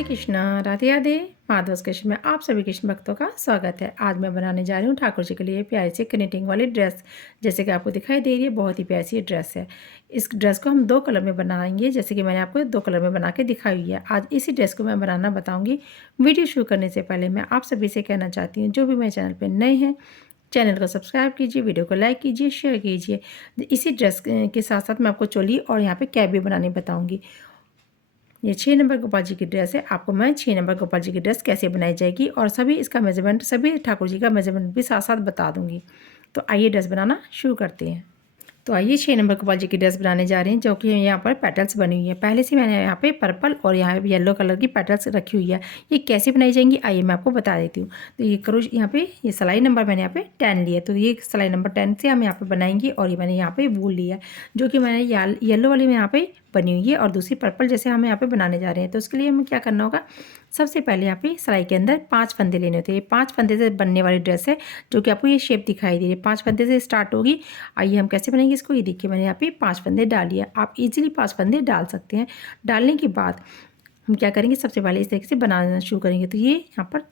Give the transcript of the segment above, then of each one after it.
हरे Krishna, Radhe Radhe. Madhav kitchen में आप सभी कृष्ण भक्तों का स्वागत है। आज मैं बनाने जा रही हूँ ठाकुर जी के लिए प्यारी सी कनेटिंग वाली ड्रेस। जैसे कि आपको दिखाई दे रही है, बहुत ही प्यारी सी ड्रेस है। इस ड्रेस को हम 2 कलर में बनाएंगे, जैसे कि मैंने आपको 2 कलर में बना के दिखाई हुई है। आज इसी ड्रेस को मैं बनाना बताऊँगी। वीडियो शुरू करने से पहले मैं आप सभी से कहना चाहती हूँ, जो भी मेरे चैनल पर नए हैं, चैनल को सब्सक्राइब कीजिए, वीडियो को लाइक कीजिए, शेयर कीजिए। इसी ड्रेस के साथ साथ मैं आपको चोली और यहाँ पे कैप भी बनानी बताऊंगी। ये 6 नंबर गोपाल जी की ड्रेस है। आपको मैं 6 नंबर गोपाल जी की ड्रेस कैसे बनाई जाएगी और सभी इसका मेजरमेंट, सभी ठाकुर जी का मेजरमेंट भी साथ साथ बता दूंगी। तो आइए ड्रेस बनाना शुरू करते हैं। तो आइए 6 नंबर गोपाल जी की ड्रेस बनाने जा रहे हैं, जो कि यहाँ पर पेटल्स बनी हुई है। पहले से मैंने यहाँ पे पर्पल और यहाँ येलो कलर की पेटल्स रखी हुई है। ये कैसे बनाई जाएंगी आइए मैं आपको बता देती हूँ। तो ये करो, यहाँ पे ये सिलाई नंबर मैंने यहाँ पे 10 लिया। तो ये सिलाई नंबर 10 से हम यहाँ पे बनाएंगे। और ये मैंने यहाँ पे वूल लिया है, जो कि मैंने येलो वाली में यहाँ पे बनी हुई है और दूसरी पर्पल जैसे हम यहाँ पे बनाने जा रहे हैं। तो उसके लिए हमें क्या करना होगा, सबसे पहले यहाँ पे सिलाई के अंदर 5 फंदे लेने होते हैं। ये 5 फंदे से बनने वाली ड्रेस है, जो कि आपको ये शेप दिखाई दे रही है। 5 फंदे से स्टार्ट होगी। आइए हम कैसे बनाएंगे इसको, ये देखिए मैंने यहाँ पे 5 फंदे डाल लिया। आप इजीली 5 फंदे डाल सकते हैं। डालने के बाद हम क्या करेंगे, सबसे पहले इस तरीके से बनाना शुरू करेंगे। तो ये यहाँ पर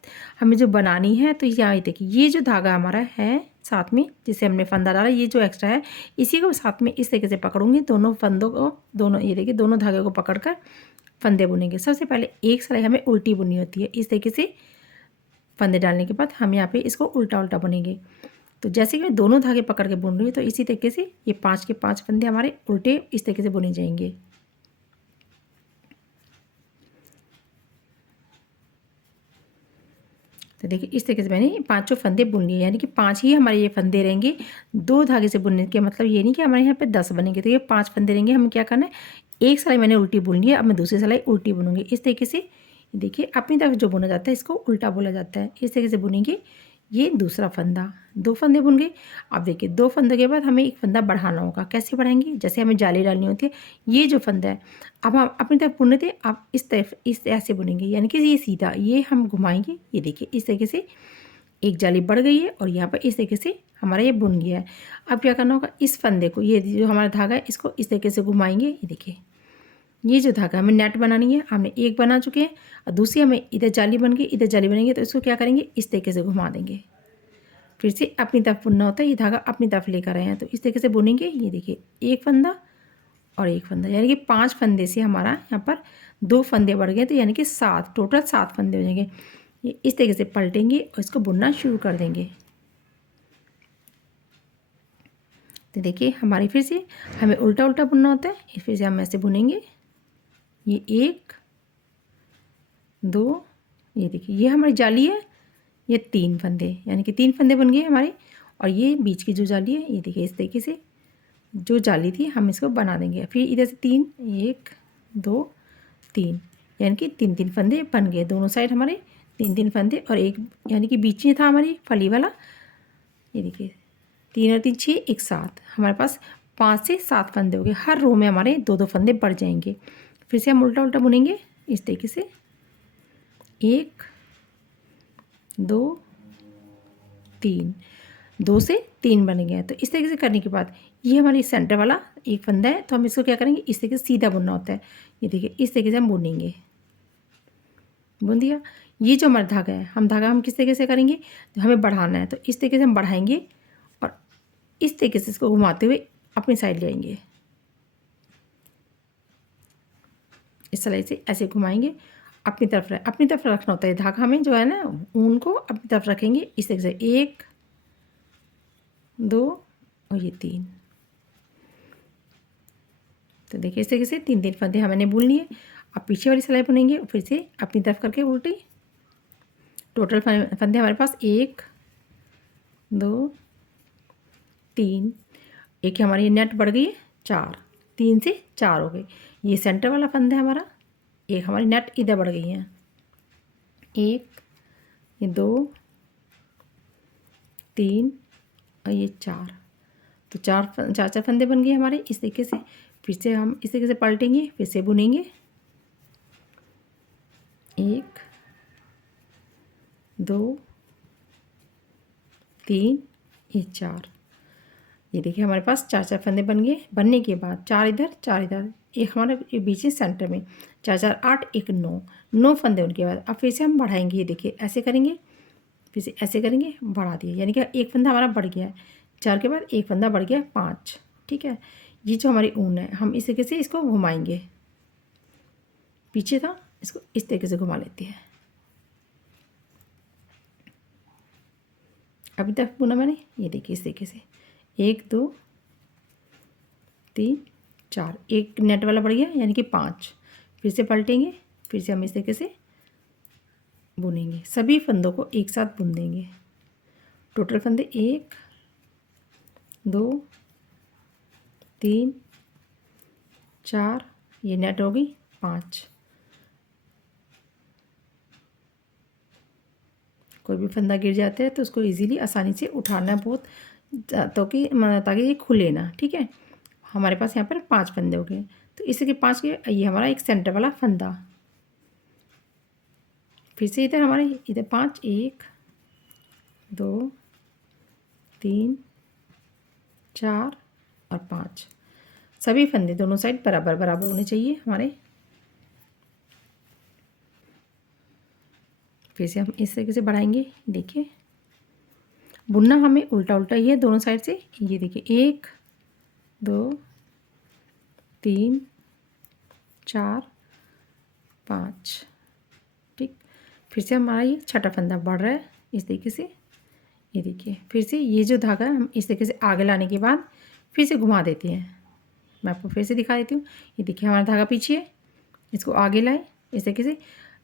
हमें जो बनानी है, तो यहाँ देखिए ये जो धागा हमारा है साथ में, जिसे हमने फंदा डाला, ये जो एक्स्ट्रा है, इसी को साथ में इस तरीके से पकड़ूंगी। दोनों फंदों को, दोनों ये देखिए दोनों धागे को पकड़कर फंदे बुनेंगे। सबसे पहले एक सिलाई हमें उल्टी बुननी होती है। इस तरीके से फंदे डालने के बाद हम यहाँ पे इसको उल्टा उल्टा बुनेंगे। तो जैसे कि मैं दोनों धागे पकड़ के बुन रही हूँ, तो इसी तरीके से ये 5 के 5 फंदे हमारे उल्टे इस तरीके से बुने जाएंगे। तो देखिए इस तरीके से मैंने 5 फंदे बुन लिए, यानी कि 5 ही हमारे ये फंदे रहेंगे। 2 धागे से बुनने के मतलब ये नहीं कि हमारे यहाँ पे 10 बनेंगे। तो ये 5 फंदे रहेंगे। हमें क्या करना है, एक सिलाई मैंने उल्टी बुन ली है, अब मैं दूसरी सिलाई उल्टी बुनूंगी। इस तरीके से देखिए अपनी तरफ जो बुना जाता है इसको उल्टा बोला जाता है। इस तरीके से बुनेंगे। ये दूसरा फंदा, 2 फंदे बुन गए। अब देखिए 2 फंदे के बाद हमें एक फंदा बढ़ाना होगा। कैसे बढ़ाएंगे, जैसे हमें जाली डालनी होती है, ये जो फंदा है अब हम अपनी तरफ बुनने थे, आप इस तरफ इस ऐसे बुनेंगे, यानी कि ये सीधा, ये हम घुमाएंगे। ये देखिए इस तरीके से एक जाली बढ़ गई है और यहाँ पर इस तरीके से हमारा ये बुन गया है। अब क्या करना होगा, इस फंदे को, ये जो हमारा धागा है, इसको इस तरीके से घुमाएंगे। ये देखिए ये जो धागा हमें नेट बनानी है, हमने एक बना चुके हैं और दूसरी हमें इधर जाली बन गई, इधर जाली बनेंगे। तो इसको क्या करेंगे, इस तरीके से घुमा देंगे। फिर से अपनी तरफ बुनना होता है, ये धागा अपनी तरफ लेकर आए हैं, तो इस तरीके से बुनेंगे। ये देखिए एक फंदा और एक फंदा, यानी कि 5 फंदे से हमारा यहाँ पर 2 फंदे बढ़ गए, तो यानी कि 7, टोटल 7 फंदे हो जाएंगे। ये इस तरीके से पलटेंगे और इसको बुनना शुरू कर देंगे। तो देखिए हमारी फिर से हमें उल्टा उल्टा बुनना होता है। फिर से हम ऐसे बुनेंगे। ये 1 2, ये देखिए ये हमारी जाली है, ये 3 फंदे, यानी कि 3 फंदे बन गए हमारे। और ये बीच की जो जाली है, ये देखिए इस तरीके से जो जाली थी हम इसको बना देंगे। फिर इधर से 3, 1 2 3, यानी कि 3 3 फंदे बन गए। दोनों साइड हमारे 3 3 फंदे और एक, यानी कि बीच में था हमारी फली वाला। ये देखिए 3 और 3 6, एक 7, हमारे पास 5 से 7 फंदे हो गए। हर रो में हमारे 2 2 फंदे बढ़ जाएंगे। फिर से हम उल्टा उल्टा बुनेंगे इस तरीके से। 1 2 3, 2 से 3 बन गया। तो इस तरीके से करने के बाद ये हमारी सेंटर वाला एक फंदा है, तो हम इसको क्या करेंगे, इस तरीके से सीधा बुनना होता है। ये देखिए इस तरीके से हम बुनेंगे। बुन दिया। ये जो हमारा धागा है, हम किस तरीके से करेंगे, तो हमें बढ़ाना है, तो इस तरीके से हम बढ़ाएंगे और इस तरीके से इसको घुमाते हुए अपनी साइड ले आएंगे। इस तरह से ऐसे घुमाएंगे, अपनी तरफ रखना होता है धागा। हमें जो है ना, ऊन को अपनी तरफ रखेंगे। इस तरीके से 1 2 और ये 3। तो देखिए इस तरीके से 3 3 फंदे हमने बुन लिए। अब पीछे वाली सिलाई बुनेंगे, फिर से अपनी तरफ करके उल्टी। टोटल फंदे हमारे पास 1 2 3, एक हमारी नेट बढ़ गई है 4, 3 से 4 हो गए। ये सेंटर वाला फंदा है हमारा। एक हमारी नेट इधर बढ़ गई है, 1 ये 2 3 और ये 4। तो 4 फंदे बन गए हमारे इस तरीके से। फिर से हम इस तरीके से पलटेंगे, फिर से बुनेंगे। 1 2 3 ये 4। ये देखिए हमारे पास 4 फंदे बन गए। बनने के बाद 4 इधर 4 इधर, एक हमारे बीच में सेंटर में 4 4 8 1 9, 9 फंदे उनके बाद। अब फिर से हम बढ़ाएंगे, ये देखिए ऐसे करेंगे, फिर से ऐसे करेंगे, बढ़ा दिए, यानी कि एक फंदा हमारा बढ़ गया है। 4 के बाद एक फंदा बढ़ गया 5। ठीक है, ये जो हमारी ऊन है हम इस तरीके से इसको घुमाएंगे, पीछे था इसको इस तरीके से घुमा लेते हैं। अभी तक बुना मैंने, ये देखिए इस तरीके से 1 2 3 4, एक नेट वाला बढ़ गया यानी कि 5। फिर से पलटेंगे, फिर से हम इस तरीके से बुनेंगे, सभी फंदों को एक साथ बुन देंगे। टोटल फंदे 1 2 3 4, ये नेट हो गई 5। कोई भी फंदा गिर जाता है तो उसको इजीली आसानी से उठाना है बहुत, ताकि ये खुले ना। ठीक है, हमारे पास यहाँ पर 5 फंदे हो गए, तो इसके 5 के ये हमारा एक सेंटर वाला फंदा। फिर से इधर हमारे इधर 5, 1 2 3 4 और 5, सभी फंदे दोनों साइड बराबर बराबर होने चाहिए हमारे। फिर से हम इस तरीके से बढ़ाएंगे, देखिए बुनना हमें उल्टा उल्टा ही है दोनों साइड से। ये देखिए 1 2 3 4 5। ठीक, फिर से हमारा ये छठा फंदा बढ़ रहा है इस तरीके से। ये देखिए फिर से ये जो धागा है हम इस तरीके से आगे लाने के बाद फिर से घुमा देते हैं। मैं आपको फिर से दिखा देती हूँ, ये देखिए हमारा धागा पीछे है, इसको आगे लाए इस तरीके से,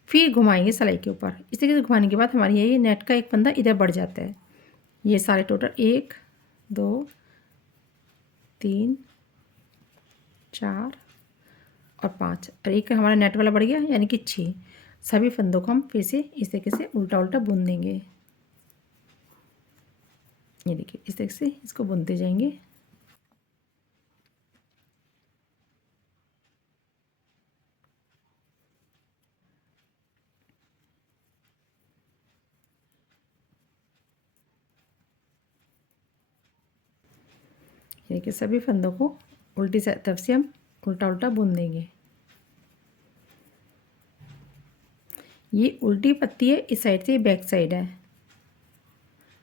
फिर घुमाएंगे सिलाई के ऊपर। इस तरीके से घुमाने के बाद हमारी ये नेट का एक फंदा इधर बढ़ जाता है। ये सारे टोटल 1 2 3 4 और 5, और एक हमारा नेट वाला बढ़ गया यानी कि 6। सभी फंदों को हम फिर से इस तरीके से उल्टा उल्टा बुन देंगे। ये देखिए इस तरीके से इसको बुनते जाएंगे। ये देखिए सभी फंदों को उल्टी तरफ से हम उल्टा उल्टा बुन देंगे। ये उल्टी पत्ती है, इस साइड से बैक साइड है,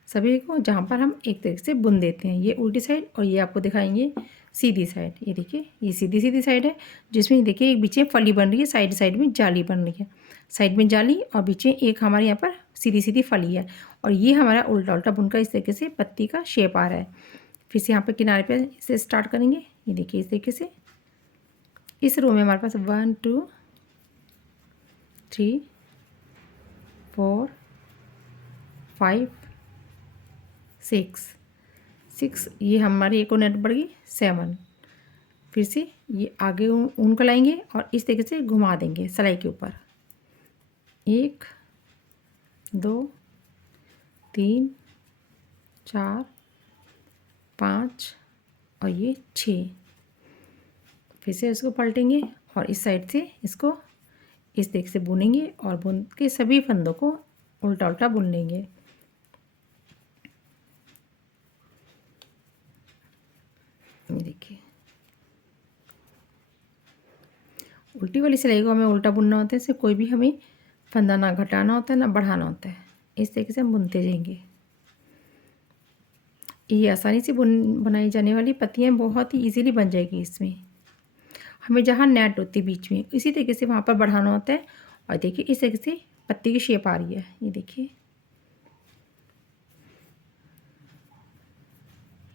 सभी को जहाँ पर हम एक तरीके से बुन देते हैं। ये उल्टी साइड और ये आपको दिखाएंगे सीधी साइड। ये देखिए ये सीधी सीधी साइड है, जिसमें देखिए एक बीच में फली बन रही है, साइड साइड में जाली बन रही है, साइड में जाली और बीच में एक हमारे यहाँ पर सीधी सीधी फली है, और ये हमारा उल्टा उल्टा बुनकर इस तरीके से पत्ती का शेप आ रहा है। फिर से यहाँ पर किनारे पर से स्टार्ट करेंगे। ये देखिए इस तरीके से इस रो में हमारे पास 1 2 3 4 5 6, ये हमारी एक और नेट बढ़ गई 7। फिर से ये आगे ऊन को लाएंगे और इस तरीके से घुमा देंगे सिलाई के ऊपर। 1 2 3 4 5 और ये 6। फिर से इसको पलटेंगे और इस साइड से इसको इस तरीके से बुनेंगे और बुन के सभी फंदों को उल्टा उल्टा बुन लेंगे। ये देखिए उल्टी वाली सिलाई को हमें उल्टा बुनना होता है, इससे कोई भी हमें फंदा ना घटाना होता है ना बढ़ाना होता है। इस तरीके से हम बुनते जाएंगे। ये आसानी से बनाई जाने वाली पत्तियाँ बहुत ही इजीली बन जाएगी। इसमें हमें जहाँ नेट होती है बीच में इसी तरीके से वहाँ पर बढ़ाना होता है, और देखिए इस तरीके से पत्ती की शेप आ रही है। ये देखिए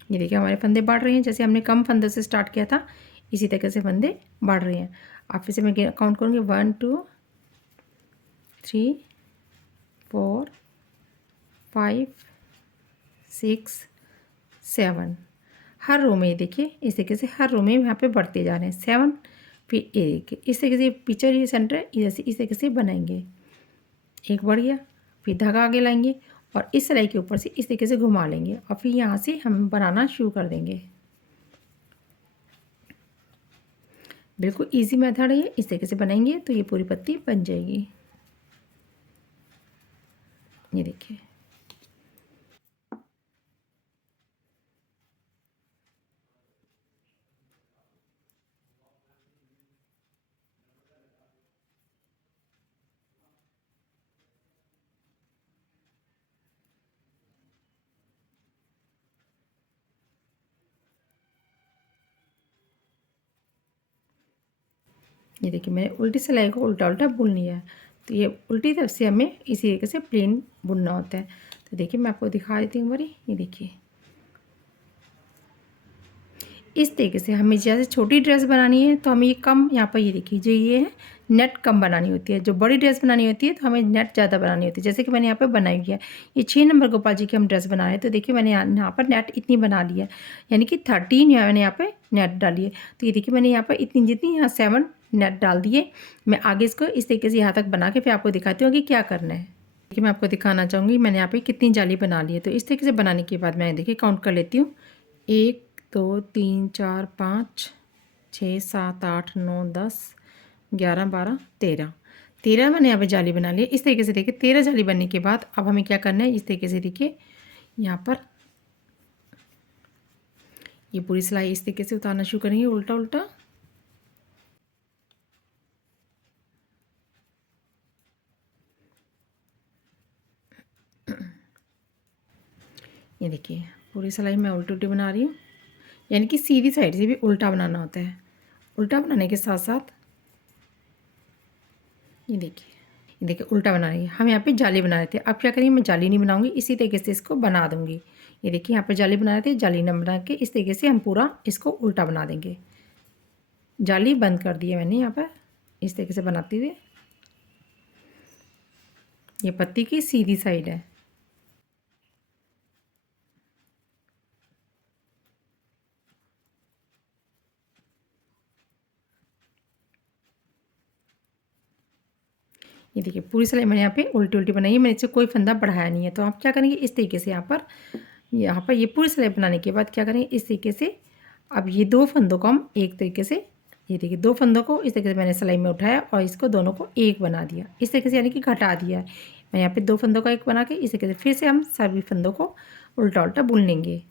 ये देखिए हमारे फंदे बढ़ रहे हैं, जैसे हमने कम फंदे से स्टार्ट किया था इसी तरीके से फंदे बढ़ रहे हैं। आप फिर से मैं काउंट करूँगी 1 2 3 4 5 6 7। हर रो में देखिए इस तरीके से हर रो में यहाँ पे बढ़ते जा रहे हैं 7। फिर एक इस तरीके से पिक्चर ये सेंटर है, इधर से इस तरीके से बनाएंगे, एक बढ़ गया, फिर धागा आगे लाएंगे और इस सिलाई के ऊपर से इस तरीके से घुमा लेंगे और फिर यहाँ से हम बनाना शुरू कर देंगे। बिल्कुल इजी मेथड है ये, इस तरीके से बनाएंगे तो ये पूरी पत्ती बन जाएगी। ये देखिए ये देखिए मैंने उल्टी सिलाई को उल्टा उल्टा बुन लिया है। तो ये उल्टी तरफ से हमें इसी तरीके से प्लेन बुनना होता है। तो देखिए मैं आपको दिखा देती हूँ बारी, ये देखिए इस तरीके से हमें जैसे छोटी ड्रेस बनानी है तो हमें ये कम, यहाँ पर ये देखिए जो ये है नेट कम बनानी होती है। जो बड़ी ड्रेस बनानी होती है तो हमें नेट ज़्यादा बनानी होती है। जैसे कि मैंने यहाँ पे बनाई हुई है, ये 6 नंबर गोपाल जी की हम ड्रेस बना रहे हैं। तो देखिए मैंने यहाँ पर नेट इतनी बना ली है, यानी कि 13 मैंने यहाँ पे नेट डाली है। तो ये देखिए मैंने यहाँ पर इतनी जितनी यहाँ 7 नेट डाल दिए। मैं आगे इसको इस तरीके से यहाँ तक बना के फिर आपको दिखाती हूँ कि क्या करना है। देखिए मैं आपको दिखाना चाहूँगी मैंने यहाँ पे कितनी जाली बना ली है। तो इस तरीके से बनाने के बाद मैं देखिए काउंट कर लेती हूँ, 1 2 3 4 5 6 7 8 9 10 11 12 13 13 मैंने यहाँ पे जाली बना ली। इस तरीके से देखिए 13 जाली बनने के बाद अब हमें क्या करना है, इस तरीके से देखिए यहाँ पर ये पूरी सिलाई इस तरीके से उतारना शुरू करेंगे उल्टा उल्टा। ये देखिए पूरी सिलाई मैं उल्टी उल्टी बना रही हूँ, यानी कि सीधी साइड से भी उल्टा बनाना होता है। उल्टा बनाने के साथ साथ ये देखिए उल्टा बना रही है। हम यहाँ पे जाली बना रहे थे, अब क्या करेंगे, मैं जाली नहीं बनाऊंगी, इसी तरीके से इसको बना दूंगी। ये देखिए यहाँ पर जाली बना रहे थे, जाली न बना के इस तरीके से हम पूरा इसको उल्टा बना देंगे। जाली बंद कर दी है मैंने यहाँ पर इस तरीके से बनाते हुए। ये पत्ती की सीधी साइड है। ये देखिए पूरी सिलाई मैंने यहाँ पे उल्टी उल्टी बनाई है, मैंने इससे कोई फंदा बढ़ाया नहीं है। तो आप क्या करेंगे, इस तरीके से यहाँ पर ये पूरी सिलाई बनाने के बाद क्या करेंगे, इस तरीके से अब ये 2 फंदों को हम एक तरीके से, ये देखिए 2 फंदों को इस तरीके से मैंने सिलाई में उठाया और इसको दोनों को एक बना दिया इस तरीके से, यानी कि घटा दिया है। मैं यहाँ पे 2 फंदों का एक बना के इस तरीके से फिर से हम सभी फंदों को उल्टा उल्टा बुन लेंगे।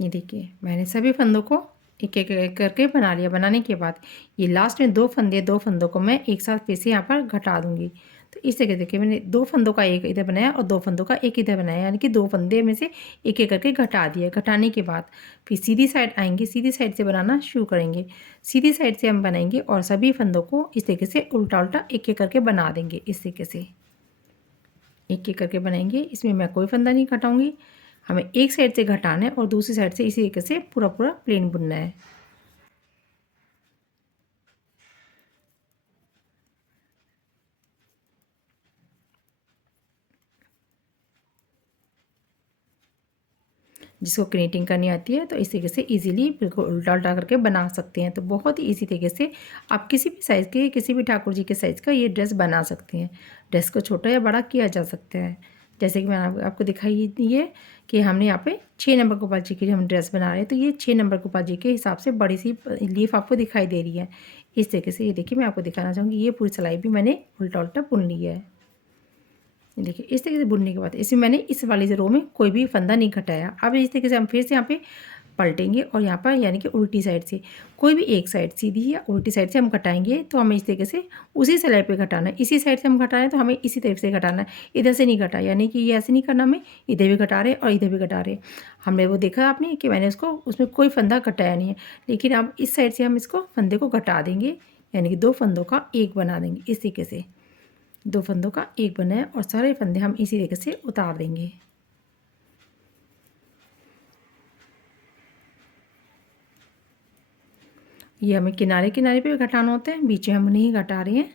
ये देखिए मैंने सभी फंदों को एक एक एक करके बना लिया। बनाने के बाद ये लास्ट में 2 फंदों को मैं एक साथ फिर से यहाँ पर घटा दूंगी। तो इस तरीके देखिए मैंने 2 फंदों का एक इधर बनाया और 2 फंदों का एक इधर बनाया, यानी कि 2 फंदे में से एक एक करके घटा दिया। घटाने के बाद फिर सीधी साइड आएंगे, सीधी साइड से बनाना शुरू करेंगे। सीधी साइड से हम बनाएंगे और सभी फंदों को इस तरीके से उल्टा उल्टा एक एक करके बना देंगे। इस तरीके से एक एक करके बनाएंगे, इसमें मैं कोई फंदा नहीं घटाऊंगी। हमें एक साइड से घटाना है और दूसरी साइड से इसी तरीके से पूरा पूरा प्लेन बुनना है। जिसको क्रीटिंग करनी आती है तो इस तरीके से इजीली बिल्कुल उल्टा उल्टा करके बना सकते हैं। तो बहुत ही इजी तरीके से आप किसी भी साइज़ के, किसी भी ठाकुर जी के साइज़ का ये ड्रेस बना सकते हैं। ड्रेस को छोटा या बड़ा किया जा सकता है। जैसे कि मैंने आपको दिखाई दी है कि हमने यहाँ पे 6 नंबर गोपाल जी की हम ड्रेस बना रहे हैं, तो ये 6 नंबर गोपाल जी के हिसाब से बड़ी सी लीफ आपको दिखाई दे रही है। इस तरीके से ये देखिए मैं आपको दिखाना चाहूँगी, ये पूरी सिलाई भी मैंने उल्टा उल्टा बुन ली है। देखिए इस तरीके से बुनने के बाद इसमें मैंने इस वाली रो में कोई भी फंदा नहीं घटाया। अब इस तरीके से हम फिर से यहाँ पे पलटेंगे और यहाँ पर यानी कि उल्टी साइड से कोई भी एक साइड सीधी या उल्टी साइड से हम घटाएंगे तो हमें इस तरीके से उसी सिलाई पे घटाना है। इसी साइड से हम घटा रहे हैं तो हमें इसी तरफ से घटाना है, इधर से नहीं घटा, यानी कि ये ऐसे नहीं करना, हमें इधर भी घटा रहे और इधर भी घटा रहे। हमने वो देखा आपने कि मैंने उसको उसमें कोई फंदा घटाया नहीं है, लेकिन अब इस साइड से हम इसको फंदे को घटा देंगे, यानी कि 2 फंदों का एक बना देंगे। इस तरीके से 2 फंदों का एक बना है और सारे फंदे हम इसी तरीके से उतार देंगे। ये हमें किनारे किनारे पे घटाना होता है, बीच में हम नहीं घटा रहे हैं।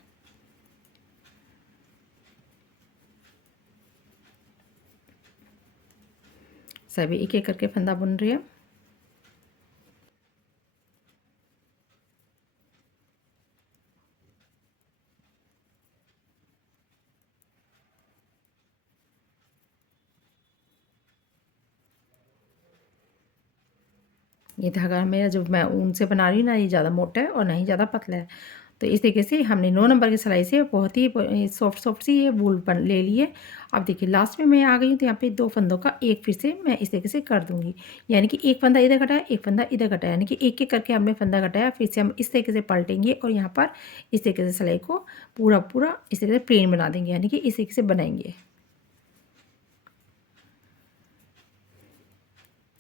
सभी एक एक करके फंदा बुन रहे हैं। ये धागा मेरा जो मैं ऊन से बना रही हूँ ना, ये ज़्यादा मोटा है और ना ही ज़्यादा पतला है। तो इस तरीके से हमने 9 नंबर की सिलाई से बहुत ही सॉफ्ट सॉफ्ट सी ये वूल बन ले ली है। अब देखिए लास्ट में मैं आ गई हूँ, तो यहाँ पे 2 फंदों का एक फिर से मैं इस तरीके से कर दूँगी। यानी कि एक फंदा इधर घटाया, एक फंदा इधर घटाया, यानी कि एक-एक करके हमने फंदा घटाया। फिर से हम इस तरीके से पलटेंगे और यहाँ पर इस तरीके से सिलाई को पूरा इस तरीके से प्लेन बना देंगे, यानी कि इस तरीके से बनाएंगे।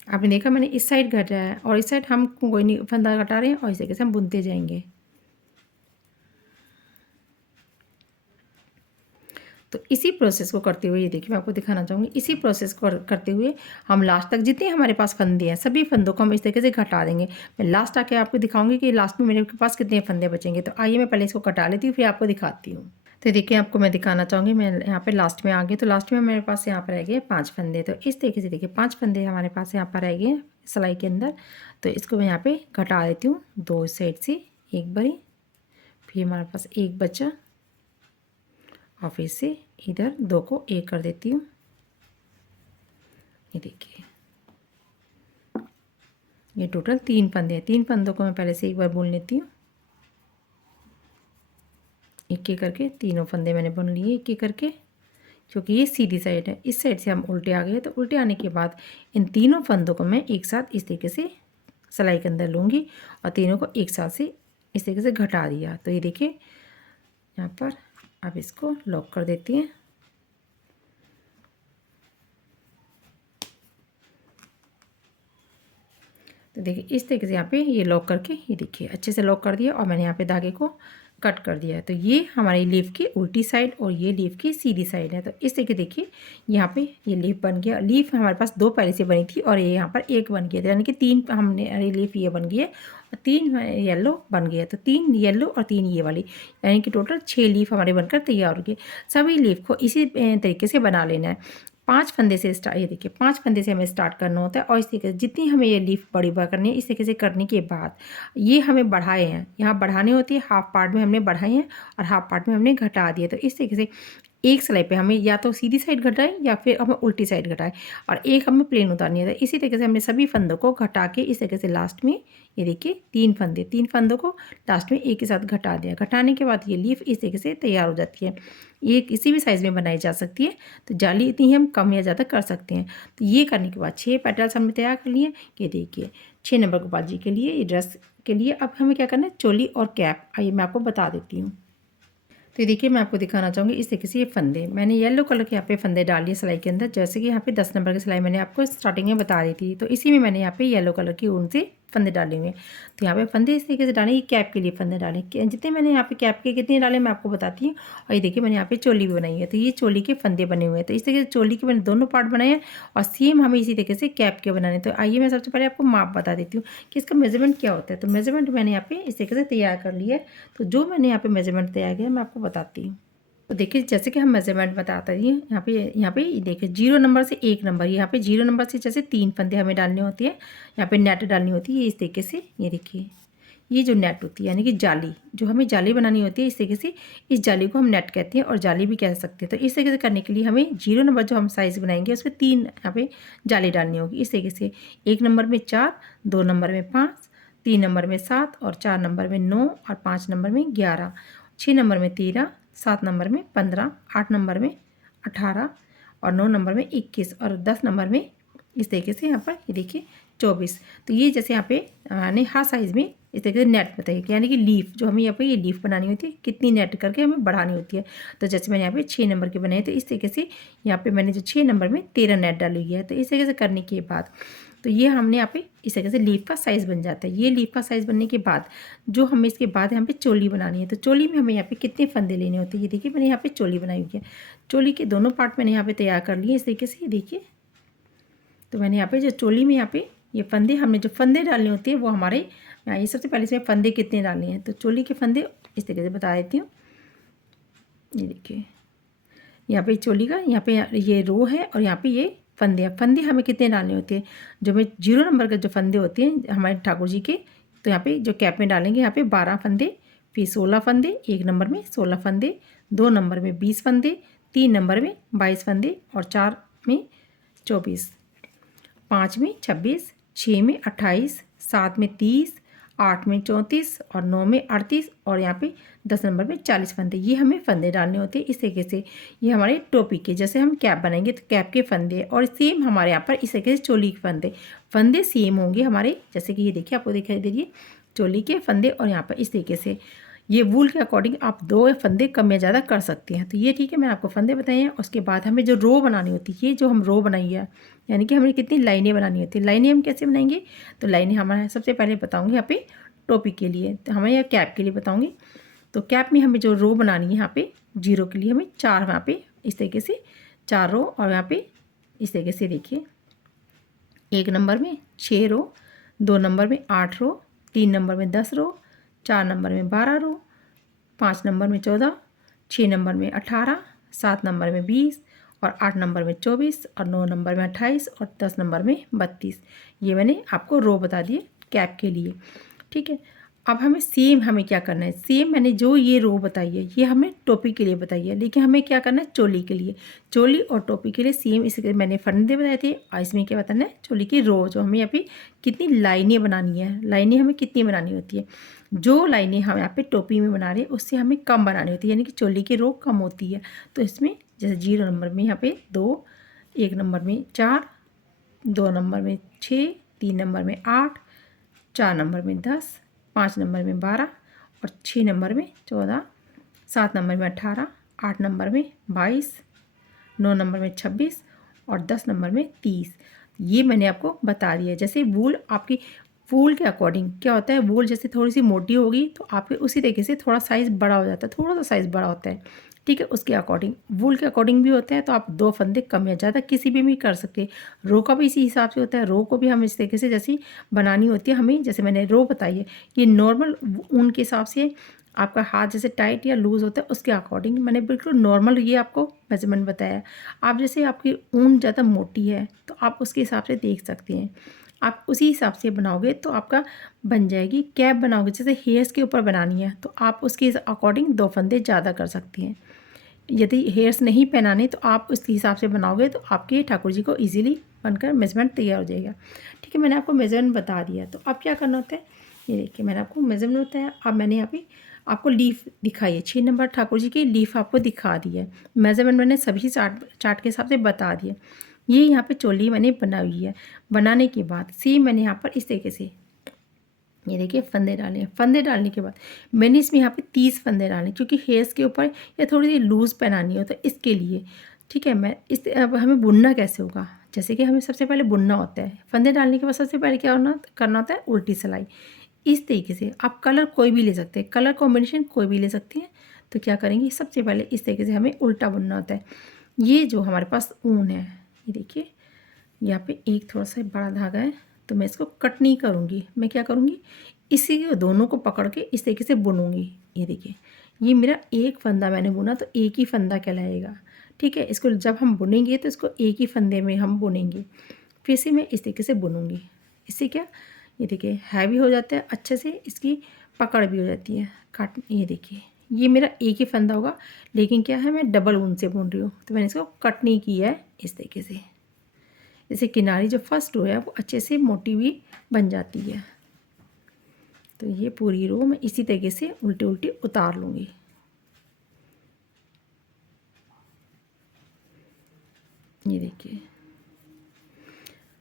आपने देखा मैंने इस साइड घटाया है और इस साइड हम कोई नहीं फंदा घटा रहे हैं और इस तरीके से हम बुनते जाएंगे। तो इसी प्रोसेस को करते हुए, ये देखिए मैं आपको दिखाना चाहूँगी, इसी प्रोसेस को करते हुए हम लास्ट तक जितने हमारे पास फंदे हैं सभी फंदों को हम इस तरीके से घटा देंगे। मैं लास्ट आके आपको दिखाऊंगी कि लास्ट में मेरे पास कितने फंदे बचेंगे। तो आइए मैं पहले इसको कटा लेती हूँ, फिर आपको दिखाती हूँ। तो देखिए आपको मैं दिखाना चाहूँगी, मैं यहाँ पे लास्ट में आ गई। तो लास्ट में मेरे पास यहाँ पर रह गए 5 फंदे। तो इस तरीके से देखिए 5 फंदे हमारे पास यहाँ पर रह गए सिलाई के अंदर। तो इसको मैं यहाँ पे घटा देती हूँ 2 साइड से एक बारी, फिर हमारे पास एक बचा और फिर से इधर 2 को एक कर देती हूँ। ये देखिए ये टोटल 3 फंदे हैं। 3 फंदों को मैं पहले से एक बार बुन लेती हूँ। एक एक करके तीनों फंदे मैंने बुन लिए एक एक करके, क्योंकि ये सीधी साइड है। इस साइड से हम उल्टे आ गए, तो उल्टे आने के बाद इन तीनों फंदों को मैं एक साथ इस तरीके से सिलाई के अंदर लूँगी और तीनों को एक साथ से इस तरीके से घटा दिया। तो ये देखिए यहाँ पर अब इसको लॉक कर देती हैं। तो देखिए इस तरीके से यहाँ पे ये लॉक करके, ये देखिए अच्छे से लॉक कर दिया और मैंने यहाँ पे धागे को कट कर दिया है। तो ये हमारी लीफ की उल्टी साइड और ये लीफ की सीधी साइड है। तो इस तरीके देखिए यहाँ पे ये लीफ बन गया। लीफ हमारे पास 2 पहले से बनी थी और ये यहाँ पर एक बन गया, यानी कि 3 हमने अरे लीफ ये बन गई है और 3 येलो बन गया। तो 3 येलो और 3 ये वाली, यानी कि टोटल 6 लीफ हमारे बनकर तैयार हो गए। सभी लीफ को इसी तरीके से बना लेना है। 5 फंदे से स्टार्ट, ये देखिए 5 फंदे से हमें स्टार्ट करना होता है और इस तरीके से जितनी हमें ये लीफ बड़ी बड़ा करनी है, इस तरीके से करने के बाद ये हमें बढ़ाए हैं, यहाँ बढ़ानी होती है। हाफ पार्ट में हमने बढ़ाई हैं और हाफ पार्ट में हमने घटा दिए। तो इस तरीके से एक सिलाई पे हमें या तो सीधी साइड घटाए या फिर हमें उल्टी साइड घटाए और एक हमें प्लेन उतारनी है। इसी तरीके से हमने सभी फंदों को घटा के इस तरीके से लास्ट में, ये देखिए 3 फंदों को लास्ट में एक के साथ घटा दिया। घटाने के बाद ये लीफ इस तरीके से तैयार हो जाती है। ये किसी भी साइज़ में बनाई जा सकती है। तो जाली इतनी हम कम या ज़्यादा कर सकते हैं। तो ये करने के बाद 6 पेटल्स हमने तैयार कर लिए। ये देखिए 6 नंबर गोपाल जी के लिए, ये ड्रेस के लिए अब हमें क्या करना है, चोली और कैप। आइए मैं आपको बता देती हूँ। तो ये देखिए मैं आपको दिखाना चाहूँगी इस तरीके से ये फंदे मैंने येलो कलर के यहाँ पे फंदे डाल लिए सिलाई के अंदर। जैसे कि यहाँ पे 10 नंबर की सिलाई मैंने आपको स्टार्टिंग में बता दी थी, तो इसी में मैंने यहाँ पे येलो कलर की ऊन से फंदे डाले हुए हैं। तो यहाँ पे फंदे इस तरीके से डालें, ये कैप के लिए फंदे डालें। जितने मैंने यहाँ पे कैप के कितने डाले मैं आपको बताती हूँ। और ये देखिए मैंने यहाँ पे चोली भी बनाई है, तो ये चोली के फंदे बने हुए हैं। तो इस तरीके से चोली के मैंने दोनों पार्ट बनाए हैं और सेम हमें इसी तरीके से कैप के बनाने। तो आइए मैं सबसे पहले आपको माप बता देती हूँ कि इसका मेजरमेंट क्या होता है। तो मेजरमेंट मैंने यहाँ पे इस तरीके से तैयार कर लिया है। तो जो मैंने यहाँ पे मेजरमेंट तैयार किया मैं आपको बताती हूँ। तो देखिए जैसे कि हम मेजरमेंट बताते हैं, यहाँ पे देखिए 0 नंबर से 1 नंबर, यहाँ पे 0 नंबर से जैसे 3 फंदे हमें डालनी होती है। यहाँ पे नेट डालनी होती है, ये इस तरीके से। ये देखिए ये जो नेट होती है यानी कि जाली, जो हमें जाली बनानी होती है इस तरीके से, इस जाली को हम नेट कहते हैं और जाली भी कह सकते हैं। तो इस तरीके से करने के लिए हमें 0 नंबर जो हम साइज़ बनाएंगे उसमें 3 यहाँ पे जाली डालनी होगी। इस तरीके से 1 नंबर में 4, 2 नंबर में 5, 3 नंबर में 7 और 4 नंबर में 9 और 5 नंबर में 11, 6 नंबर में 13, 7 नंबर में 15, 8 नंबर में 18 और 9 नंबर में 21 और 10 नंबर में इस तरीके से यहाँ पर ये देखिए 24। तो ये जैसे यहाँ पे मैंने हर साइज़ में इस तरीके से नेट बताइए, यानी कि लीफ जो हमें यहाँ पे ये लीफ बनानी होती है, कितनी नेट करके हमें बढ़ानी होती है। तो जैसे मैंने यहाँ पे 6 नंबर के बनाए, तो इस तरीके से यहाँ पे मैंने जो 6 नंबर में 13 नेट डाली हुई है। तो इस तरीके से करने के बाद तो ये हमने यहाँ पे इस तरीके से लीफ का साइज़ बन जाता है। ये लीफ का साइज़ बनने के बाद जो हमें इसके बाद यहाँ पे चोली बनानी है। तो चोली में हमें यहाँ पे कितने फंदे लेने होते हैं, ये देखिए मैंने यहाँ पे चोली बनाई हुई है। चोली के दोनों पार्ट मैंने यहाँ पे तैयार कर लिए इस तरीके से, देखिए। तो मैंने यहाँ पे जो चोली में यहाँ पे ये फंदे हमने जो फंदे डालने होते हैं वो हमारे, ये सबसे पहले से फंदे कितने डालने हैं। तो चोली के फंदे इस तरीके से बता देती हूँ। ये देखिए यहाँ पे चोली का यहाँ पे ये रो है और यहाँ पे ये फंदे हैं। फंदे हमें कितने डालने होते हैं, जो हमें 0 नंबर के जो फंदे होते हैं हमारे ठाकुर जी के, तो यहाँ पे जो कैप में डालेंगे यहाँ पे 12 फंदे, फिर 16 फंदे, 1 नंबर में 16 फंदे, 2 नंबर में 20 फंदे, 3 नंबर में 22 फंदे और 4 में 24, 5 में 26, 6 में 28, 7 में 30, 8 में 34 और 9 में 38 और यहाँ पे 10 नंबर में 40 फंदे। ये हमें फंदे डालने होते हैं इस तरीके से। ये हमारे टोपी के, जैसे हम कैप बनाएंगे तो कैप के फंदे, और सेम हमारे यहाँ पर इस तरीके से चोली के फंदे, फंदे सेम होंगे हमारे। जैसे कि ये देखिए, आपको दिखाई दे रही है चोली के फंदे, और यहाँ पर इस तरीके से ये वूल के अकॉर्डिंग आप 2 फंदे कम या ज़्यादा कर सकते हैं। तो ये ठीक है, मैंने आपको फंदे बताए हैं। उसके बाद हमें जो रो बनानी होती है, ये जो हम रो बनाई है, यानी कि हमें कितनी लाइनें बनानी होती है। लाइनें हम कैसे बनाएंगे, तो लाइनें हमारे सबसे पहले बताऊँगी यहाँ पे टोपी के लिए, तो हमें यहाँ कैप के लिए बताऊँगी। तो कैप में हमें जो रो बनानी है, यहाँ पे 0 के लिए हमें 4 यहाँ पे इस तरीके से 4 रो, और यहाँ पे इस तरीके से देखिए 1 नंबर में 6 रो, 2 नंबर में 8 रो, 3 नंबर में 10 रो, 4 नंबर में 12 रो, 5 नंबर में 14, 6 नंबर में 18, 7 नंबर में 20 और 8 नंबर में 24 और 9 नंबर में 28 और 10 नंबर में 32। ये मैंने आपको रो बता दिए कैप के लिए, ठीक है। अब हमें क्या करना है, सेम मैंने जो ये रो बताई है ये हमें टोपी के लिए बताई है, लेकिन हमें क्या करना है चोली के लिए। चोली और टोपी के लिए सेम इसके मैंने फंदे बताए थे, और इसमें क्या बताना है चोली की रो, जो हमें यहाँ पे कितनी लाइनें बनानी है, लाइनें हमें कितनी बनानी होती है। जो लाइनें हम यहाँ पे टोपी में बना रहे हैं उससे हमें कम बनानी होती है, यानी कि चोली की रो कम होती है। तो इसमें जैसे 0 नंबर में यहाँ पे 2, 1 नंबर में 4, 2 नंबर में 6, 3 नंबर में 8, 4 नंबर में 10, 5 नंबर में 12 और 6 नंबर में 14, 7 नंबर में 18, 8 नंबर में 22, 9 नंबर में 26 और 10 नंबर में 30। ये मैंने आपको बता दिया। जैसे वूल के अकॉर्डिंग क्या होता है, वूल जैसे थोड़ी सी मोटी होगी तो आपके उसी तरीके से थोड़ा साइज़ बड़ा हो जाता है, थोड़ा सा साइज़ बड़ा होता है, ठीक है। उसके अकॉर्डिंग वूल के अकॉर्डिंग भी होता है, तो आप 2 फंदे कम या ज़्यादा किसी भी कर सकते हैं। रो का भी इसी हिसाब से होता है, रो को भी हम इस तरीके से जैसी बनानी होती है हमें, जैसे मैंने रो बताई है। ये नॉर्मल ऊन के हिसाब से आपका हाथ जैसे टाइट या लूज़ होता है उसके अकॉर्डिंग मैंने बिल्कुल नॉर्मल ये आपको मेजरमेंट बताया। आप जैसे आपकी ऊन ज़्यादा मोटी है तो आप उसके हिसाब से देख सकते हैं, आप उसी हिसाब से बनाओगे तो आपका बन जाएगी। कैप बनाओगे जैसे हेयर्स के ऊपर बनानी है तो आप उसके अकॉर्डिंग 2 फंदे ज़्यादा कर सकती हैं। यदि हेयर्स नहीं पहनाने तो आप उसके हिसाब से बनाओगे तो आपके ठाकुर जी को ईजिली बनकर मेजरमेंट तैयार हो जाएगा, ठीक है। मैंने आपको मेजरमेंट बता दिया, तो अब क्या करना होता है, ये देखिए मैंने आपको मेजरमेंट बताया। अब मैंने यहाँ पे आपको लीफ दिखाई है, 6 नंबर ठाकुर जी की लीफ आपको दिखा दी है। मेजरमेंट मैंने सभी चार्ट के हिसाब से बता दिए। ये यहाँ पे चोली मैंने बनाई है। बनाने के बाद सेम मैंने यहाँ पर इस तरीके से ये देखिए फंदे डाले हैं। फंदे डालने के बाद मैंने इसमें यहाँ पे 30 फंदे डाले, क्योंकि हेयर्स के ऊपर या थोड़ी सी लूज़ पहनानी हो तो इसके लिए, ठीक है। अब हमें बुनना कैसे होगा, जैसे कि हमें सबसे पहले बुनना होता है। फंदे डालने के बाद सबसे पहले क्या करना होता है, उल्टी सिलाई। इस तरीके से आप कलर कोई भी ले सकते हैं, कलर कॉम्बिनेशन कोई भी ले सकते हैं। तो क्या करेंगे, सबसे पहले इस तरीके से हमें उल्टा बुनना होता है। ये जो हमारे पास ऊन है, ये देखिए यहाँ पे एक थोड़ा सा बड़ा धागा है, तो मैं इसको कट नहीं करूँगी। मैं क्या करूँगी, इसी दोनों को पकड़ के इस तरीके से बुनूँगी। ये देखिए ये मेरा एक फंदा मैंने बुना, तो एक ही फंदा कहलाएगा, ठीक है। इसको जब हम बुनेंगे तो इसको एक ही फंदे में हम बुनेंगे। फिर से मैं इस तरीके से बुनूँगी। इससे क्या, ये देखिए हैवी हो जाता है, अच्छे से इसकी पकड़ भी हो जाती है काट। ये देखिए ये मेरा एक ही फंदा होगा, लेकिन क्या है मैं डबल ऊन से बुन रही हूँ, तो मैंने इसको कट नहीं किया है। इस तरीके से जैसे किनारी जो फर्स्ट रो है वो अच्छे से मोटी भी बन जाती है। तो ये पूरी रो मैं इसी तरीके से उल्टी उल्टी उतार लूँगी। ये देखिए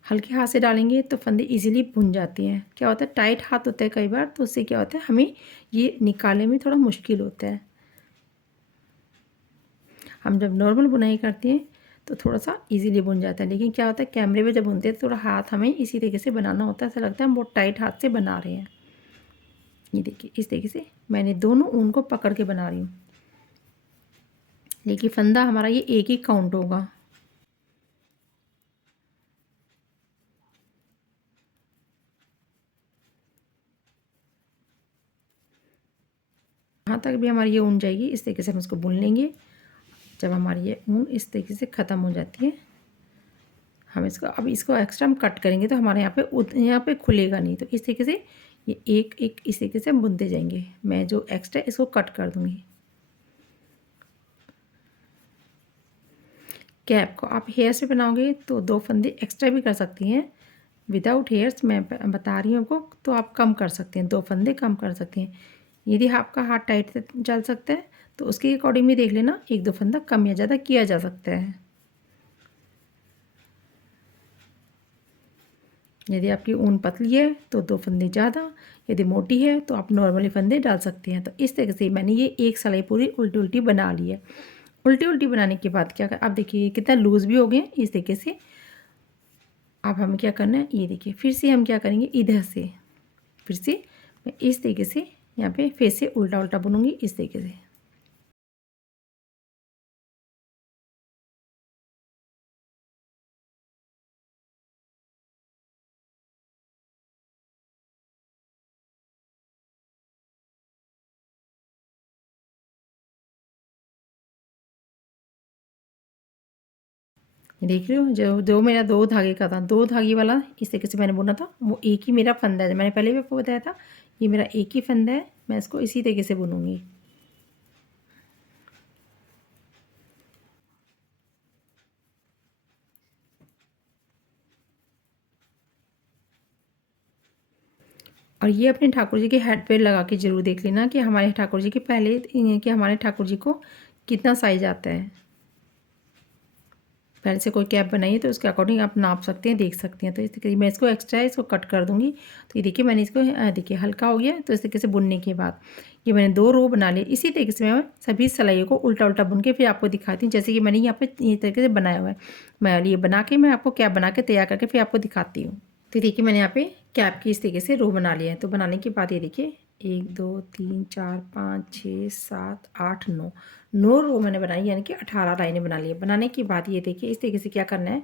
हल्के हाथ से डालेंगे तो फंदे इजीली बुन जाते हैं। क्या होता है, टाइट हाथ होता है कई बार, तो उससे क्या होता है हमें ये निकालने में थोड़ा मुश्किल होता है। हम जब नॉर्मल बुनाई करते हैं तो थोड़ा सा इजीली बुन जाता है, लेकिन क्या होता है कैमरे में जब बुनते हैं तो थोड़ा हाथ हमें इसी तरीके से बनाना होता है, ऐसा लगता है हम बहुत टाइट हाथ से बना रहे हैं। ये देखिए इस तरीके से मैंने दोनों ऊन को पकड़ के बना रही हूँ, लेकिन फंदा हमारा ये एक ही काउंट होगा। यहाँ तक भी हमारी ये ऊन जाएगी, इस तरीके से हम इसको बुन लेंगे। जब हमारी ये ऊन इस तरीके से ख़त्म हो जाती है, हम इसको एक्स्ट्रा हम कट करेंगे तो हमारे यहाँ पे खुलेगा नहीं। तो इस तरीके से ये एक एक इस तरीके से हम बुनते जाएंगे। मैं जो एक्स्ट्रा इसको कट कर दूँगी। कैप को आप हेयर से बनाओगे तो 2 फंदे एक्स्ट्रा भी कर सकती हैं, विदाउट हेयर्स मैं बता रही हूँ आपको, तो आप कम कर सकते हैं, 2 फंदे कम कर सकते हैं। यदि आपका हाथ टाइट से चल सकता है तो उसके अकॉर्डिंग भी देख लेना, 1-2 फंदा कम या ज़्यादा किया जा सकता है। यदि आपकी ऊन पतली है तो 2 फंदे ज़्यादा, यदि मोटी है तो आप नॉर्मली फंदे डाल सकते हैं। तो इस तरह से मैंने ये एक सिलाई पूरी उल्टी उल्टी बना ली है। उल्टी उल्टी बनाने के बाद क्या कर, अब देखिए कितना लूज़ भी हो गए इस तरीके से। अब हमें क्या करना है, ये देखिए फिर से हम क्या करेंगे, इधर से फिर से मैं इस तरीके से यहाँ पे फिर से उल्टा उल्टा बुनूंगी इस तरीके से। देख रहे हो, जो जो मेरा 2 धागे का था, 2 धागे वाला इस तरीके से मैंने बुना था, वो एक ही मेरा फंदा है। मैंने पहले भी आपको बताया था, ये मेरा एक ही फंदा है, मैं इसको इसी तरीके से बुनूंगी। और ये अपने ठाकुर जी के हेड पे लगा के ज़रूर देख लेना कि हमारे ठाकुर जी के पहले, कि हमारे ठाकुर जी को कितना साइज आता है। पहले से कोई कैप बनाई है तो उसके अकॉर्डिंग आप नाप सकते हैं, देख सकते हैं। तो इस तरीके मैं इसको एक्स्ट्रा इसको कट कर दूँगी। तो ये देखिए मैंने इसको देखिए हल्का हो गया। तो इस तरीके से बुनने के बाद ये मैंने 2 रो बना लिए। इसी तरीके से मैं सभी सिलाइयों को उल्टा-उल्टा बुन के फिर आपको दिखाती हूँ। जैसे कि मैंने यहाँ पे ये तरीके से बनाया हुआ है। मैं ये बना के मैं आपको कैप बना के तैयार करके फिर आपको दिखाती हूँ। तो देखिए मैंने यहाँ पे कैप की इस तरीके से रो बना लिया है। तो बनाने के बाद ये देखिए 1 2 3 4 5 6 7 8 9 9 रो मैंने बनाई, यानी कि 18 लाइनें बना ली है। बनाने के बाद ये देखिए इस तरीके से क्या करना है,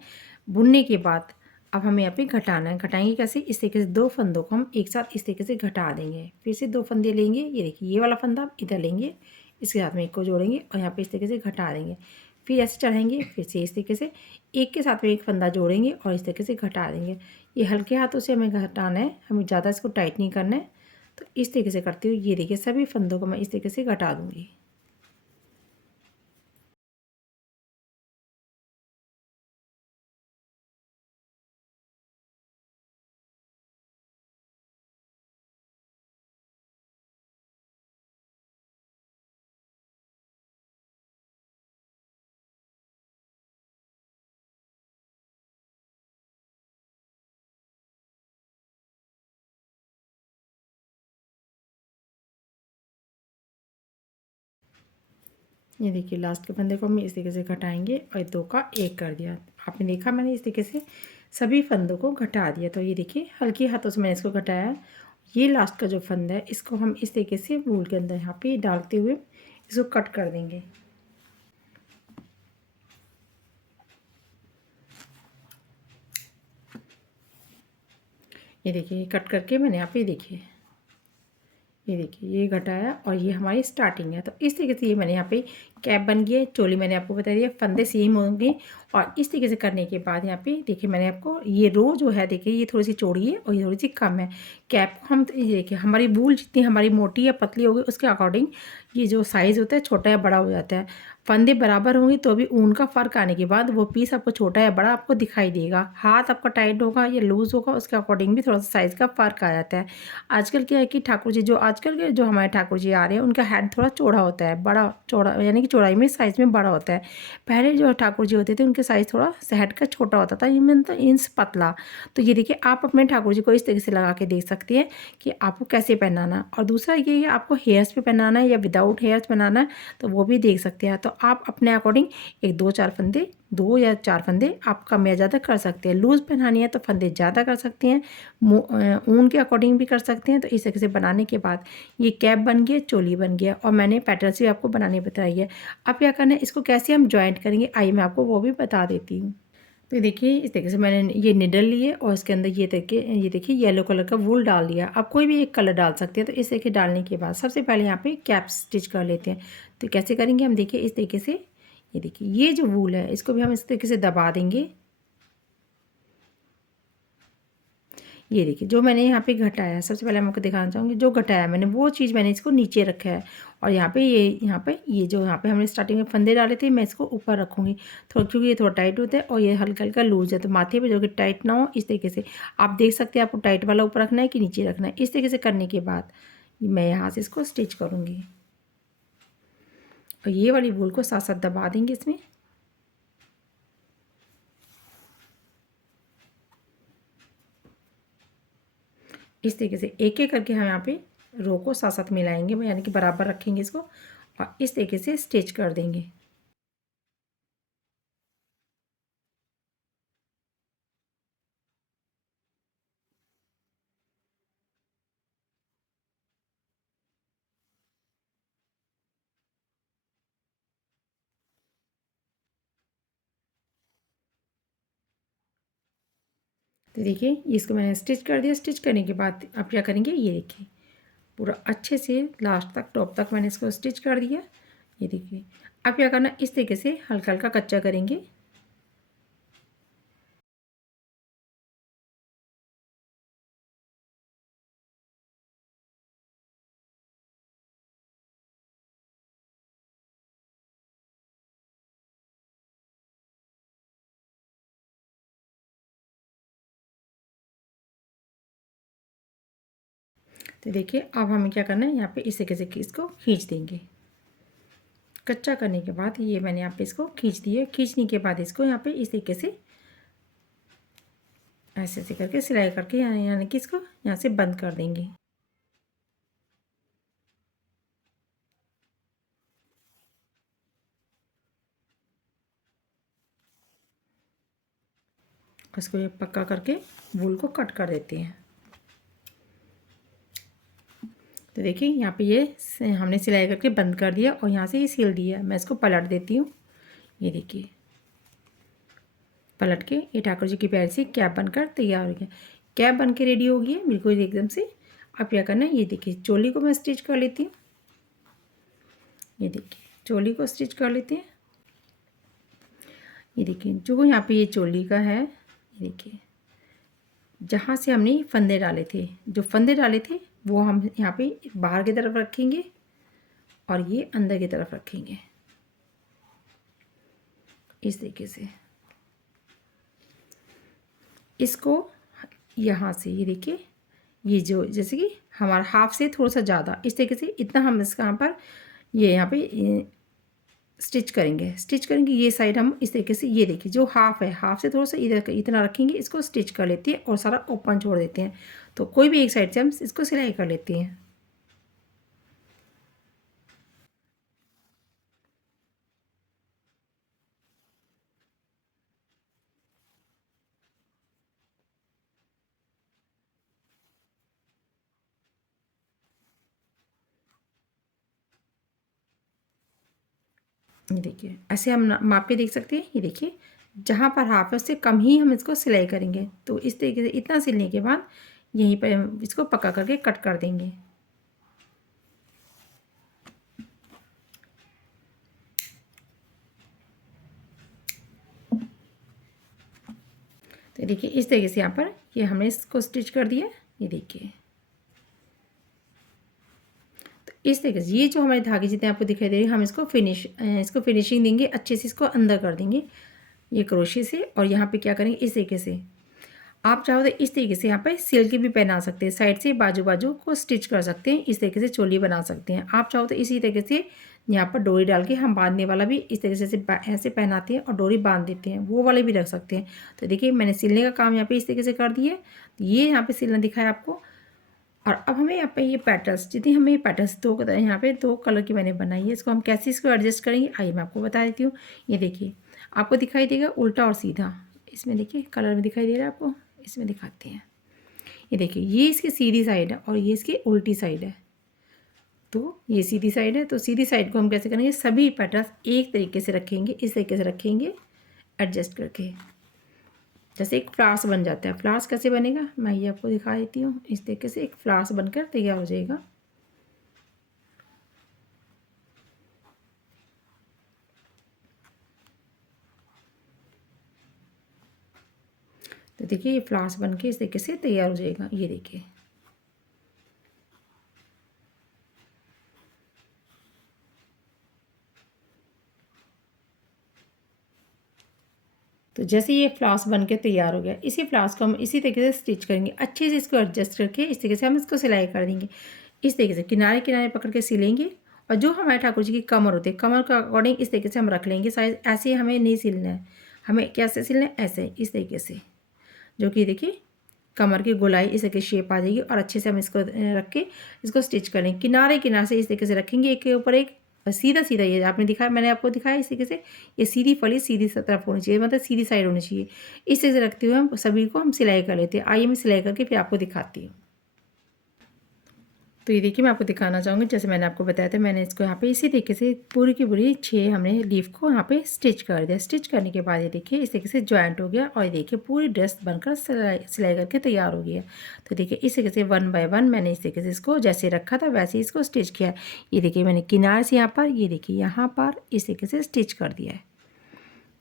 बुनने के बाद अब हमें यहाँ पे घटाना है। घटाएंगे कैसे, इस तरीके से 2 फंदों को हम एक साथ इस तरीके से घटा देंगे। फिर से 2 फंदे लेंगे, ये देखिए ये वाला फंदा आप इधर लेंगे, इसके साथ में एक को जोड़ेंगे और यहाँ पे इस तरीके से घटा देंगे। फिर ऐसे चढ़ाएंगे, फिर से इस तरीके से एक के साथ में एक फंदा जोड़ेंगे और इस तरीके से घटा देंगे। ये हल्के हाथों से हमें घटाना है, हमें ज़्यादा इसको टाइट नहीं करना है। तो इस तरीके से करती हूँ। ये देखिए सभी फंदों को मैं इस तरीके से घटा दूँगी। ये देखिए लास्ट के फंदे को हम इस तरीके से घटाएंगे और 2 का 1 कर दिया। आपने देखा मैंने इस तरीके से सभी फंदों को घटा दिया। तो ये देखिए हल्के हाथों से मैंने इसको घटाया। ये लास्ट का जो फंदा है इसको हम इस तरीके से वूल के अंदर यहाँ पे डालते हुए इसको कट कर देंगे। ये देखिए कट करके मैंने यहाँ पे देखिए, ये देखिए ये घटाया और ये हमारी स्टार्टिंग है। तो इस तरीके से ये मैंने यहाँ पे कैप बन गई है। चोली मैंने आपको बता दिया, फंदे सेम होंगे। और इस तरीके से करने के बाद यहाँ पे देखिए मैंने आपको ये रो जो है, देखिए ये थोड़ी सी चौड़ी है और ये थोड़ी सी कम है। कैप को हम, तो ये देखिए हमारी वूल जितनी हमारी मोटी या पतली होगी उसके अकॉर्डिंग ये जो साइज़ होता है छोटा या बड़ा हो जाता है। फंदे बराबर होंगे तो भी ऊन का फ़र्क आने के बाद वो पीस आपको छोटा या बड़ा आपको दिखाई देगा। हाथ आपका टाइट होगा या लूज़ होगा उसके अकॉर्डिंग भी थोड़ा सा साइज़ का फ़र्क आ जाता है। आजकल क्या है कि ठाकुर जी, जो आजकल के जो हमारे ठाकुर जी आ रहे हैं उनका हेड थोड़ा चौड़ा होता है, बड़ा चौड़ा यानी कि चौड़ाई में साइज़ में बड़ा होता है। पहले जो ठाकुर जी होते थे उनके साइज़ थोड़ा हेड का छोटा होता था, इनमें तो इंच पतला। तो ये देखिए आप अपने ठाकुर जी को इस तरीके से लगा के देख सकती हैं कि आपको कैसे पहनाना है। और दूसरा ये है आपको हेयर्स पे पहनाना है या विदाउट हेयर्स पहनाना है तो वो भी देख सकते हैं। तो आप अपने अकॉर्डिंग एक 2-4 फंदे, 2 या 4 फंदे आप कम या ज़्यादा कर सकते हैं। लूज़ पहनानी है तो फंदे ज़्यादा कर सकते हैं, ऊन के अकॉर्डिंग भी कर सकते हैं। तो इस तरीके से बनाने के बाद ये कैप बन गया, चोली बन गया और मैंने पैटर्न्स भी आपको बनाने बताई है। अब क्या करना है, इसको कैसे हम जॉइंट करेंगे आइए मैं आपको वो भी बता देती हूँ। तो देखिए इस तरीके से मैंने ये निडल लिए और इसके अंदर ये देखिए येलो कलर का वूल डाल दिया। आप कोई भी एक कलर डाल सकते हैं। तो इस तरीके डालने के बाद सबसे पहले यहाँ पे कैप स्टिच कर लेते हैं। तो कैसे करेंगे हम, देखिए इस तरीके से, ये देखिए ये जो वूल है इसको भी हम इस तरीके से दबा देंगे। ये देखिए जो मैंने यहाँ पे घटाया, सबसे पहले मैं आपको दिखाना चाहूँगी, जो घटाया मैंने वो चीज़ मैंने इसको नीचे रखा है, और यहाँ पे जो यहाँ पे हमने स्टार्टिंग में फंदे डाले थे मैं इसको ऊपर रखूँगी थोड़ा, क्योंकि ये थोड़ा टाइट होता है और ये हल्का हल्का लूज है, तो माथे पे जो कि टाइट ना हो इस तरीके से आप देख सकते हैं आपको टाइट वाला ऊपर रखना है कि नीचे रखना है। इस तरीके से करने के बाद मैं यहाँ से इसको स्टिच करूँगी और ये वाली वूल को साथ साथ दबा देंगे इसमें। इस तरीके से एक एक करके हम यहाँ पे रो को साथ साथ मिलाएंगे, यानी कि बराबर रखेंगे इसको और इस तरीके से स्टिच कर देंगे। तो देखिए इसको मैंने स्टिच कर दिया। स्टिच करने के बाद आप क्या करेंगे, ये देखिए पूरा अच्छे से लास्ट तक टॉप तक मैंने इसको स्टिच कर दिया। ये देखिए अब क्या करना, इस तरीके से हल्का हल्का कच्चा करेंगे। तो देखिए अब हमें क्या करना है, यहाँ पे इस तरीके से इसको खींच देंगे। कच्चा करने के बाद ये मैंने यहाँ पे इसको खींच दिया। खींचने के बाद इसको यहाँ पे इस तरीके से ऐसे ऐसे करके सिलाई करके यानी कि इसको यहाँ से बंद कर देंगे। इसको ये पक्का करके वूल को कट कर देते हैं। तो देखिए यहाँ पे ये हमने सिलाई करके बंद कर दिया और यहाँ से ये सिल दिया। मैं इसको पलट देती हूँ। ये देखिए पलट के ये ठाकुर जी की प्यारी सी कैप बनकर तैयार हो गया। कैप बन के रेडी हो गई है बिल्कुल एकदम से। अब क्या करना है, ये देखिए चोली को मैं स्टिच कर लेती हूँ। ये देखिए चोली को स्टिच कर लेते हैं। ये देखिए जो यहाँ पे ये चोली का है, ये देखिए जहाँ से हमने फंदे डाले थे, जो फंदे डाले थे वो हम यहाँ पे बाहर की तरफ रखेंगे और ये अंदर की तरफ रखेंगे इस तरीके से। इसको यहाँ से ये देखिए ये जो जैसे कि हमारा हाफ से थोड़ा सा ज़्यादा इस तरीके से इतना हम इसका यहाँ पर ये यहाँ पे स्टिच करेंगे ये साइड हम इस तरीके से। ये देखिए जो हाफ है, हाफ से थोड़ा सा इधर इतना रखेंगे, इसको स्टिच कर लेते हैं और सारा ओपन छोड़ देते हैं। तो कोई भी एक साइड से हम इसको सिलाई कर लेते हैं। ये देखिए ऐसे हम माप के देख सकते हैं। ये देखिए जहाँ पर हाफ है उससे कम ही हम इसको सिलाई करेंगे। तो इस तरीके से इतना सिलने के बाद यहीं पर हम इसको पक्का करके कट कर देंगे। तो देखिए इस तरीके से यहाँ पर ये हमने इसको स्टिच कर दिया। ये देखिए तो इस तरीके से ये जो हमारे धागे जितने आपको दिखाई दे रहे हैं हम इसको फिनिशिंग देंगे, अच्छे से इसको अंदर कर देंगे ये क्रोशे से। और यहाँ पे क्या करेंगे, इस तरीके से आप चाहो तो इस तरीके से यहाँ पे सिल्क भी पहना सकते हैं, साइड से बाजू बाजू को स्टिच कर सकते हैं, इस तरीके से चोली बना सकते हैं। आप चाहो तो इसी तरीके से यहाँ पर डोरी डाल के हम बांधने वाला भी इस तरीके से ऐसे पहनाते हैं और डोरी बांध देते हैं, वो वाले भी रख सकते हैं। तो देखिए मैंने सिलने का काम यहाँ पे इस तरीके से कर दिया है। तो ये यहाँ पे सिलना दिखाया आपको। और अब हमें यहाँ पे ये पैटर्न्स जितनी हमें ये पैटर्न्स यहाँ पे दो कलर की मैंने बनाई है, इसको हम कैसे इसको एडजस्ट करेंगे आइए मैं आपको बता देती हूँ। ये देखिए आपको दिखाई देगा उल्टा और सीधा, इसमें देखिए कलर में दिखाई दे रहा है आपको, इसमें दिखाते हैं। ये देखिए ये इसकी सीधी साइड है और ये इसकी उल्टी साइड है। तो ये सीधी साइड है, तो सीधी साइड को हम कैसे करेंगे, सभी पैटर्न्स एक तरीके से रखेंगे, इस तरीके से रखेंगे एडजस्ट करके, जैसे एक फ्लावर्स बन जाता है। फ्लावर्स कैसे बनेगा मैं ये आपको दिखा देती हूँ। इस तरीके से एक फ्लावर्स बनकर तैयार हो जाएगा। तो तो देखिए ये फ्लावर्स बन के इस तरीके से तैयार हो जाएगा। ये देखिए तो जैसे ये फ्लावर्स बन के तैयार हो गया, इसी फ्लावर्स को हम इसी तरीके से स्टिच करेंगे। अच्छे से इसको एडजस्ट करके इस तरीके से हम इसको सिलाई कर देंगे। इस तरीके से किनारे किनारे पकड़ के सिलेंगे और जो हमारे ठाकुर जी की कमर होती है, कमर के अकॉर्डिंग इस तरीके से हम रख लेंगे साइज। ऐसे ही हमें नहीं सिलना है, हमें कैसे सिलना है, ऐसे इस तरीके से, जो कि देखिए कमर की गोलाई इस तरीके शेप आ जाएगी और अच्छे से हम इसको रख के इसको स्टिच कर लेंगे। किनारे किनारे से इस तरीके से रखेंगे, एक के ऊपर एक, सीधा सीधा। ये आपने दिखाया, मैंने आपको दिखाया इस तरीके से, ये सीधी फली सीधी तरफ होनी चाहिए, मतलब सीधी साइड होनी चाहिए। इस तरह से रखते हुए हम सभी को हम सिलाई कर लेते हैं। आइए मैं सिलाई करके फिर आपको दिखाती हूँ। तो ये देखिए मैं आपको दिखाना चाहूँगी, जैसे मैंने आपको बताया था, मैंने इसको यहाँ पे इसी तरीके से पूरी की पूरी 6 हमने लीफ को यहाँ पे स्टिच कर दिया। स्टिच करने के बाद ये देखिए इस तरीके से जॉइंट हो गया और ये देखिए पूरी ड्रेस बनकर सिलाई करके तैयार हो गया। तो देखिए इस तरीके से 1 बाय 1 मैंने इस तरीके से इसको जैसे रखा था वैसे ही इसको स्टिच किया। ये देखिए मैंने किनारे से यहाँ पर, ये देखिए यहाँ पर इस तरीके से स्टिच कर दिया है।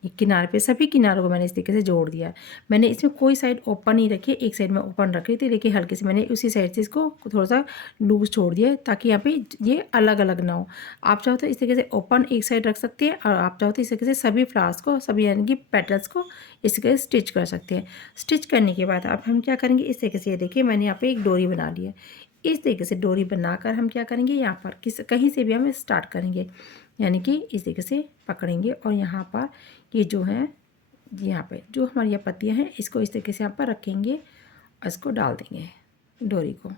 ये किनारे पे सभी किनारों को मैंने इस तरीके से जोड़ दिया। मैंने इसमें कोई साइड ओपन नहीं रखी, एक साइड में ओपन रखी थी, लेकिन हल्के से मैंने उसी साइड से इसको थोड़ा सा लूज छोड़ दिया ताकि यहाँ पे ये अलग अलग ना हो। आप चाहो तो इस तरीके से ओपन एक साइड रख सकते हैं और आप चाहो तो इस तरीके से सभी फ्लावर्स को, सभी यानी कि पेटल्स को इस तरीके से स्टिच कर सकते हैं। स्टिच करने के बाद अब हम क्या करेंगे, इस तरीके से ये देखिए मैंने यहाँ पर एक डोरी बना ली है। इस तरीके से डोरी बनाकर हम क्या करेंगे, यहाँ पर कहीं से भी हम स्टार्ट करेंगे, यानी कि इस तरीके से पकड़ेंगे और यहाँ पर ये जो है, यहाँ पे जो हमारी ये पत्तियाँ हैं इसको इस तरीके से यहाँ पर रखेंगे और इसको डाल देंगे डोरी को।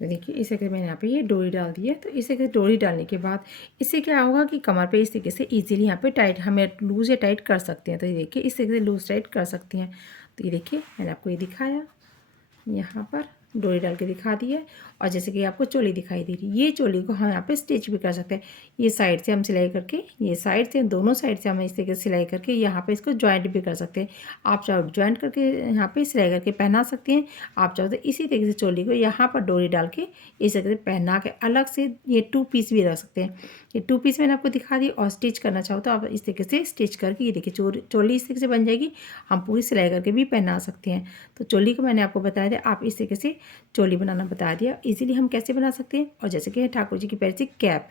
तो देखिए इस तरीके से मैंने यहाँ पे ये डोरी डाल दी है। तो इस तरीके से डोरी डालने के बाद इससे क्या होगा कि कमर पे इस तरीके से इजीली यहाँ पे टाइट, हमें लूज़ या टाइट कर सकते हैं। तो ये देखिए इस तरीके से लूज़ टाइट कर सकती हैं। तो ये देखिए मैंने आपको ये दिखाया, यहाँ पर डोरी डाल के दिखा दी है। और जैसे कि आपको चोली दिखाई दे रही है, ये चोली को हम यहाँ पे स्टिच भी कर सकते हैं। ये साइड से हम सिलाई करके, ये साइड से, दोनों साइड से हम इस तरीके से सिलाई करके यहाँ पे इसको जॉइंट भी कर सकते हैं। आप चाहो जॉइंट करके यहाँ पे सिलाई करके पहना सकते हैं, आप चाहो तो इसी तरीके से चोली को यहाँ पर डोरी डाल के इस तरीके से पहना के अलग से ये 2 पीस भी रख सकते हैं। ये 2 पीस मैंने आपको दिखा दी। और स्टिच करना चाहो तो आप इस तरीके से स्टिच करके, ये देखिए चोली इस तरीके से बन जाएगी, हम पूरी सिलाई करके भी पहना सकते हैं। तो चोली को मैंने आपको बताया था, आप इस तरीके से चोली बनाना बता दिया। इजीली हम कैसे बना सकते हैं। और जैसे कि ठाकुर जी की पैर से कैप,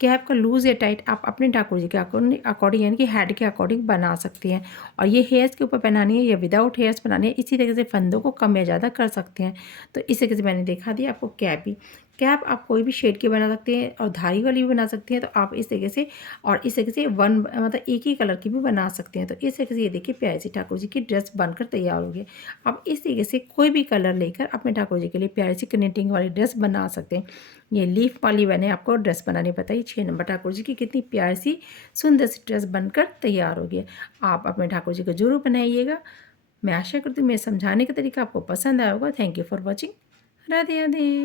कैप का लूज़ या टाइट आप अपने ठाकुर जी के अकॉर्डिंग यानी कि हेड के अकॉर्डिंग बना सकते हैं। और ये हेयर्स के ऊपर पहनानी है या विदाउट हेयर्स बनानी है, इसी तरीके से फंदों को कम या ज़्यादा कर सकते हैं। तो इस तरीके से मैंने दिखा दिया आपको कैप ही। कैप आप कोई भी शेड की बना सकते हैं और धारी वाली भी बना सकते हैं। तो आप इस तरीके से, और इस तरीके से मतलब एक ही कलर की भी बना सकते हैं। तो इस तरीके से ये देखिए प्यारी सी ठाकुर जी की ड्रेस बनकर तैयार हो गई। आप इस तरीके से कोई भी कलर लेकर अपने ठाकुर जी के लिए प्यारी सी कनेक्टिंग वाली ड्रेस बना सकते हैं। ये लीफ वाली मैंने आपको ड्रेस बनानी बताई। 6 नंबर ठाकुर जी की कितनी प्यारी सी सुंदर सी ड्रेस बनकर तैयार हो गई। आप अपने ठाकुर जी को जरूर बनाइएगा। मैं आशा करती हूँ मेरे समझाने का तरीका आपको पसंद आया होगा। Thank you for watching. Radhe Radhe.